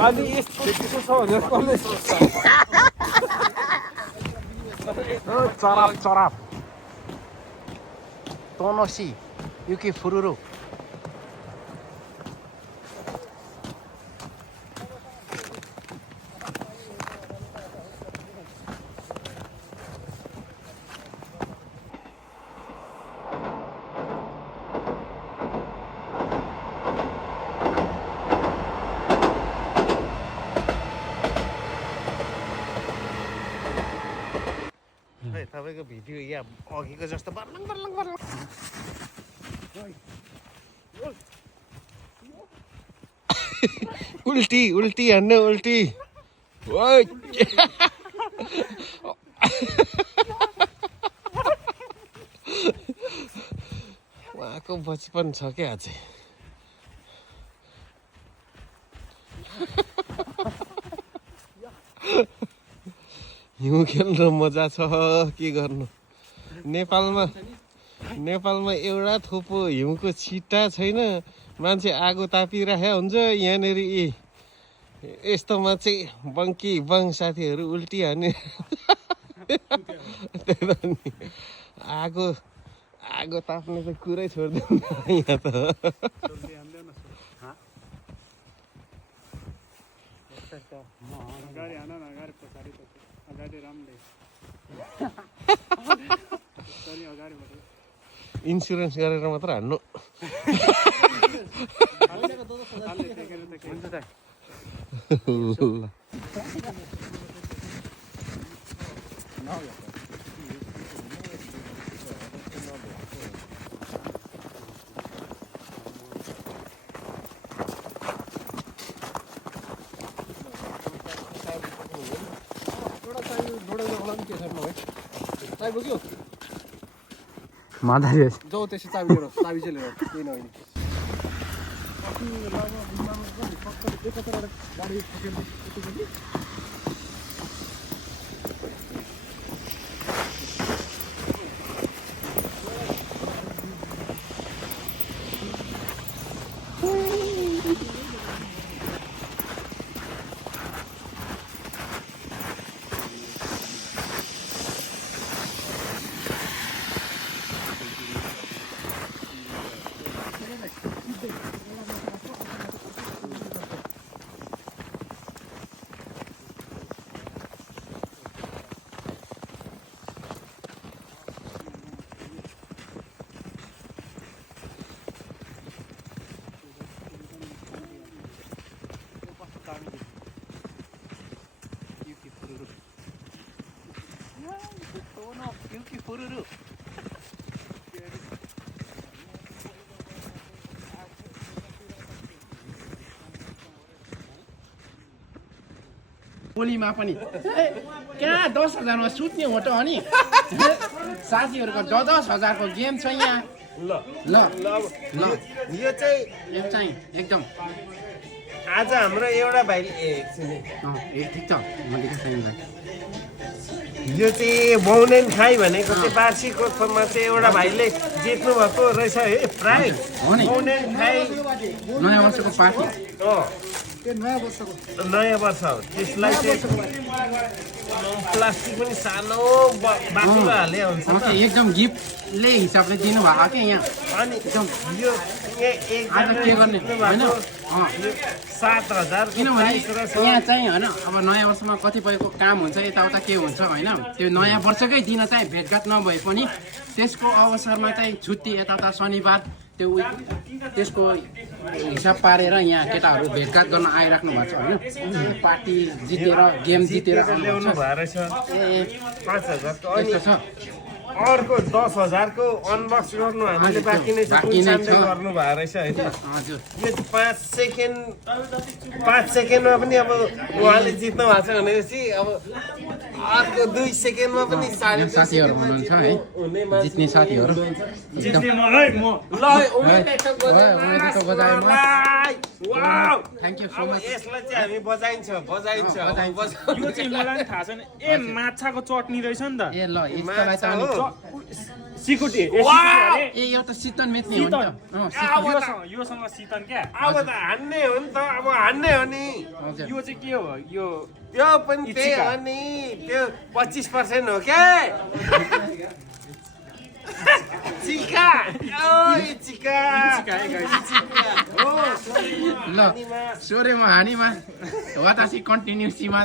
अनि यस्तो छ भनेर कसले सोच्छ चराप चराप तोनोसी युकी फुरुरु तपाईँको भिडियो यहाँ अघिको जस्तो बर्लङ बर्लङ बर्लङ उल्टी उल्टी हान्ने उल्टी ओइ उहाँको बचपन छ क्या अझै हिउँ खेल्न मजा छ के गर्नु नेपालमा एउटा थोपो हिउँको छिट्टा छैन मान्छे आगो तापिरहेको हुन्छ यहाँनिर यस्तोमा चाहिँ बङ्की बङ साथीहरू उल्टी हाने आगो ताप्ने त कुरै छोड्दैन यहाँ त इन्सुरेन्स गरेर मात्र हान्नु माधुरी जाऊ त्यसै चाबी लिएर चाबी चाहिँ लिएर केही नहुने पोलीमा पनि कहाँ 10,000मा सुत्ने हो त अनि साथीहरूको 10,000को गेम छ यहाँ ल ल ल यो चाहिँ एकदम आज हाम्रो एउटा भाइले ठिक छ म देखाउँछु यो चाहिँ बाउनेन खाइ भनेको चाहिँ वार्षिकोत्सवमा चाहिँ एउटा भाइले जित्नु भएको रहेछ है प्राइज बाउनेन खाइ नयाँ वर्षको पार्टी नयाँ वर्ष हो त्यसलाई चाहिँ प्लास्टिक पनि सानो बाटोमा हाले हुन्छ एकदम गिफ्टले हिसाबले दिनु भएको कि यहाँ अनि एकदम यो आज के गर्ने होइन 7,000 किनभने यहाँ चाहिँ होइन अब नयाँ वर्षमा कतिपयको काम हुन्छ यताउता के हुन्छ होइन त्यो नयाँ वर्षकै दिन चाहिँ भेटघाट नभए पनि त्यसको अवसरमा चाहिँ छुट्टी यताउता शनिबार त्यो त्यसको हिसाब पारेर यहाँ केटाहरू भेटघाट गर्न आइराख्नु भएको छ होइन पार्टी जितेर गेम जितेर ल्याउनु भएर छ ए 5,000 छ अर्को 10,000को अनबक्स गर्नु हामीले बाँकी नै छ गर्नु भएर रहेछ होइन हजुर यो 5 सेकेन्डमा पनि अब उहाँले जित्नु भएको छ भनेपछि अब अर्को 2 सेकेन्डमा पनि साथीहरू हुनुहुन्छ है जित्ने साथीहरू थ्याङ्क यू सो मच यसलाई चाहिँ हामी बजाइन्छ यो चाहिँ मलाई थाहा छैन ए माछाको चटनी रहेछ नि त ए ल यसलाई चाहिँ सिकुटी ए यो त शीतन मेच्ने हो नि त योसँग शीतन क्या अब त हान्ने हो नि त अब हान्ने हो नि हजुर यो चाहिँ के हो यो त्यो पनि त्यही हो नि त्यो 25% हो क्या चिका ओइ चिका ल सोरेमा हानीमा वातासी कन्टिन्यू सीमा